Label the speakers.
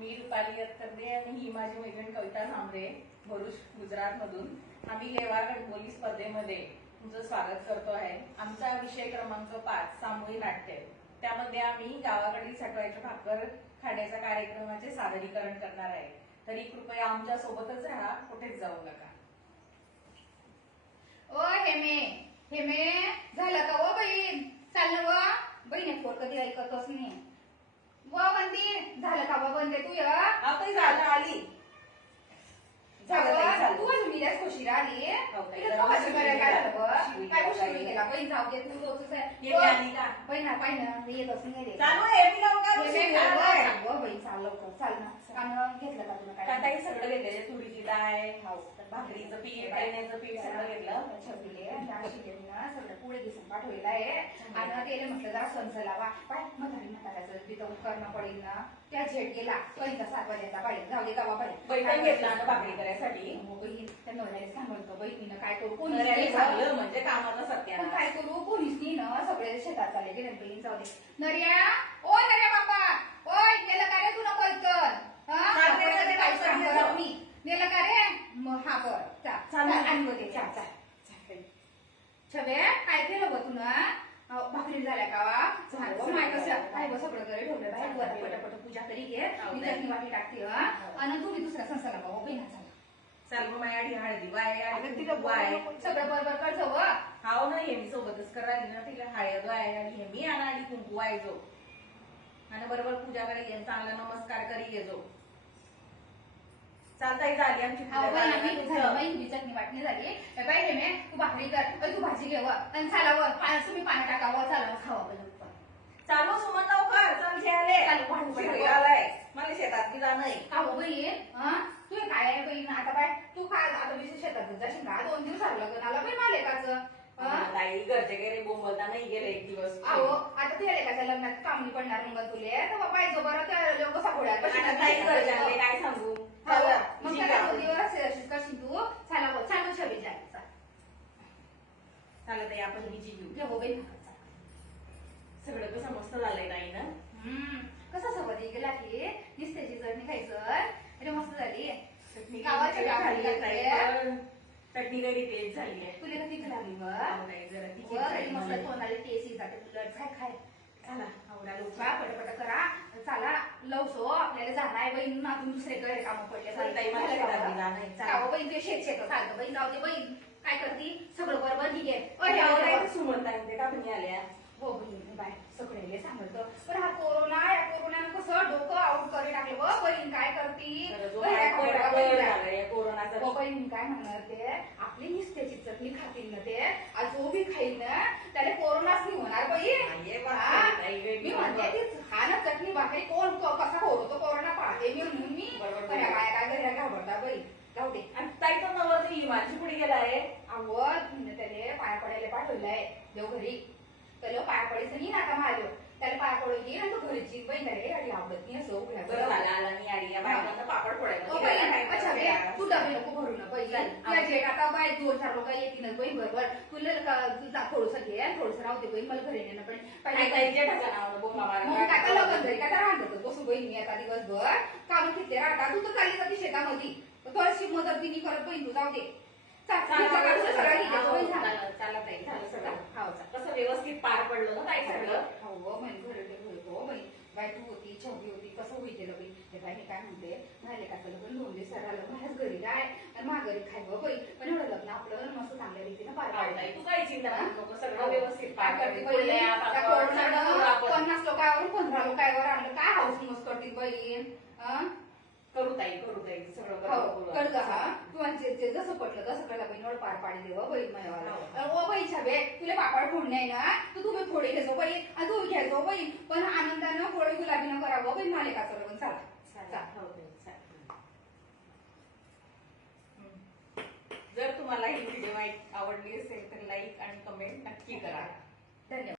Speaker 1: मी रुपाली यत्कर्दे आणि ही माझी मैत्रीण कविता झांबरे भरुच गुजरात मधून आम्ही लेवा गणबोली स्पर्धेमध्ये तुमचं स्वागत करतो आहे. आमचा विषय क्रमांक पाच सामूहिक नाट्य. त्यामध्ये आम्ही गावाकडील सटवायच्या भाकर खाण्याच्या कार्यक्रमाचे सादरीकरण करणार आहे. तरी कृपया आमच्या सोबतच राहा कुठेच जाऊ नका.
Speaker 2: ओ हेमे हेमे झालं का ओ बहीण? चाललं व? बहिणी फोन कधी ऐकतच नाही? झालं का व बंदे तू
Speaker 1: आपण झालं आली.
Speaker 2: तू अजून मी खुशी राहिली?
Speaker 1: हो, ताई,
Speaker 2: इथं
Speaker 1: जरा
Speaker 2: तू कशी करायला काय झालं व?
Speaker 1: शिवी
Speaker 2: काय
Speaker 1: गेला,
Speaker 2: गोष्टी
Speaker 1: ताई.
Speaker 2: गेला बहीण जाऊ दे तू रोजच आहे.
Speaker 1: ये
Speaker 2: व,
Speaker 1: मी आली का?
Speaker 2: बहीण ना पाहिजे ना हे नाही बहीण चाल लवकर चाल ना. कान घेतलं का तुला काय?
Speaker 1: सगळं घेतलं तुरीची डाळ भाकरीचं पीठ पीठ सगळं घेतलं.
Speaker 2: सगळं पुढे दिसून पाठवलेलं आहे. आणि त्याला म्हटलं जरा संच लावा. पाय म्हातारी म्हाताऱ्याचं तिथं करणं पडेल ना त्या झेड गेला पहिला सात वाजायचा पाहिजे जाऊ दे गावा
Speaker 1: बैठक घेतला ना भाकरी करायसाठी.
Speaker 2: हो बहीण. त्या नवऱ्याने सांगतो बहिणीनं काय करू?
Speaker 1: सांगलं. म्हणजे
Speaker 2: काय करू? कोणीच नाही ना. सगळे शेतात चालले गेले बहीण. जाऊ दे. नर्या! ओ नर्या बापा ओय नेलं का रे तू नको इथं हा? नाही. नेलं का रे? मग हा बर. चा
Speaker 1: चाल.
Speaker 2: चाल आणि छबे काय केलं बघ तुला? भाकरी झाल्या का? काय सगळं घरी ठेवलं बाहेर वर पटापट पूजा करी घे.
Speaker 1: हो,
Speaker 2: वाटी टाकते हा. आणि तुम्ही दुसऱ्या झाला
Speaker 1: चाल. माझ्या आधी हळदी वाय
Speaker 2: तिला सगळं बरोबर करतो व
Speaker 1: हाव ना हे मी सोबतच करायला ना तिला. हळद वाय आणि हे मी आणि बरोबर पूजा करायची आणि चांगला नमस्कार करी घेजो चालताय झाली आमची
Speaker 2: चटणी वाटणी झाली बाई रे मे तू भाकरी कर. तू भाजी घे व आणि चालावं. तुम्ही पाणी टाकावं चालावं. खावा लवकर.
Speaker 1: चालू सुमन लवकर. चल आलाय. मला शेतात जाणं आहे.
Speaker 2: का हो बाई तू काय आहे बाई आता बाय तू काय आता विशेष शेतात जाशील का? दोन दिवस झालं लग्न आला बाई मालेकाचं हा?
Speaker 1: ताई घरचे गेले बोंबलता नाही गेले एक दिवस.
Speaker 2: अहो आता ते लग्नात. कामली पडणार मग तुले. तर बरं त्या लोक
Speaker 1: घरच्यांना काय सांगू?
Speaker 2: बघ
Speaker 1: आपण हिची घेऊ सगळं कसं मस्त झालंय ताई ना
Speaker 2: कसं सोबत गेला की निस्त्याची चटणी खायचं अरे मस्त झाली
Speaker 1: चटणी
Speaker 2: गावाच्या गावाला
Speaker 1: चटणी गरी तेज झाली
Speaker 2: तुला कधी लागली
Speaker 1: ताई, जरा
Speaker 2: मस्त. तोंडाला टेस्ट जाते तुला खाय खाय
Speaker 1: चला आवडा लवकर
Speaker 2: बा पटपट करा चला लवसो आपल्याला जाणार बहीण अजून दुसरे गैर काम पडले
Speaker 1: आहे,
Speaker 2: बहीण ते शेत शेत चालतं बहीण जाऊ दे बहीण. काय करती? सगळं बरोबर ठीक आहे
Speaker 1: अरे
Speaker 2: अरे,
Speaker 1: आवडा
Speaker 2: अरे,
Speaker 1: इथे सुमन ताई ते का पण आल्या
Speaker 2: हो बहीण बाय सगळे सांगतो. पण हा कोरोना या कोरोनानं कसं डोकं आऊट करी टाकलं व बहीण काय करती?
Speaker 1: कोरोना कोरोनाचा
Speaker 2: हो बहीण काय म्हणणार ते? आपली निस्त्याची चटणी खातील ना ते आज जो बी खाईल ना त्याला कोरोनाच नाही होणार बहीण. मी म्हणते ती चटणी भाकरी कोण क- कसा होतो कोरोना पाहते मी म्हणून मी
Speaker 1: बरोबर.
Speaker 2: पण या बाया काय घरी घाबरता बाई. जाऊ दे.
Speaker 1: आणि ताई पण ती हिमाची पुढे गेलाय
Speaker 2: आवड त्याने पाया पडायला पाठवलंय. देव घरी. त्याला पाया पडायचं नाही ना आता माझं त्याला पाया पडायची आणि तो घरीची बहीण त्याला गाडी आवडत नाही असं उघड्या
Speaker 1: बरं झालं आला मी आली या बायकांना पापड फोडायला
Speaker 2: ओ बाई, अच्छा बे, तू डबे नको भरू ना बाई
Speaker 1: चल,
Speaker 2: तुला जे आता बाई दोन चार लोक येतील बहीण बरोबर. तुला का- तुझा थोडस घे आणि थोडस राहू दे बहीण मला घरी नेणं पण पहिले काय. लग्न झाली काय राहत बहीण मी आता दिवसभर. काम किती राहता तू तर चालली जाते शेतामध्ये. थोडीशी मदत तिने करत बहीण तू जाऊ दे. सगळं
Speaker 1: हो,
Speaker 2: चाल.
Speaker 1: कसं व्यवस्थित पार पडलं ना ताई सगळं
Speaker 2: हो बहीण घरी होतो बहीण बाय तू होती छवडी होती कसं होई केलं बाई ते बाई हे काय म्हणते? झाले का लग्न दोन दिवस राहिलं माझ्याच घरी आणि माघारी खाय बाई पण एवढं लग्न आपलं मस्त चांगल्या रीतीनं पार
Speaker 1: हो,
Speaker 2: पाडलं
Speaker 1: तू काय चिंता नको सगळं व्यवस्थित पार
Speaker 2: काय करते. बाई? पन्नास लोकांवर पंधरा लोकांवर आणलं. काय हाऊस मस्त करतील बहीण हं?
Speaker 1: करू ताई करू ताई सगळं
Speaker 2: हो,
Speaker 1: करू.
Speaker 2: हा. तू म्हणजे जे जसं पटलं तसं कळलं बहिणीवर पार पाडी देव बहीण माझ्यावाला ओ बाई छाबे तुला पापड फोडणे आहे ना? तू तुम्ही फोडे घ्यायचो बाई. तू घ्यायचो बाई. पण आनंदानं फोडे गुलाबीनं करावं बाई मालिकाचं लग्न चला
Speaker 1: चालेल, चालेल. हम्म. जर तुम्हाला ही व्हिडिओ आवडली असेल तर लाईक आणि कमेंट नक्की करा
Speaker 2: धन्यवाद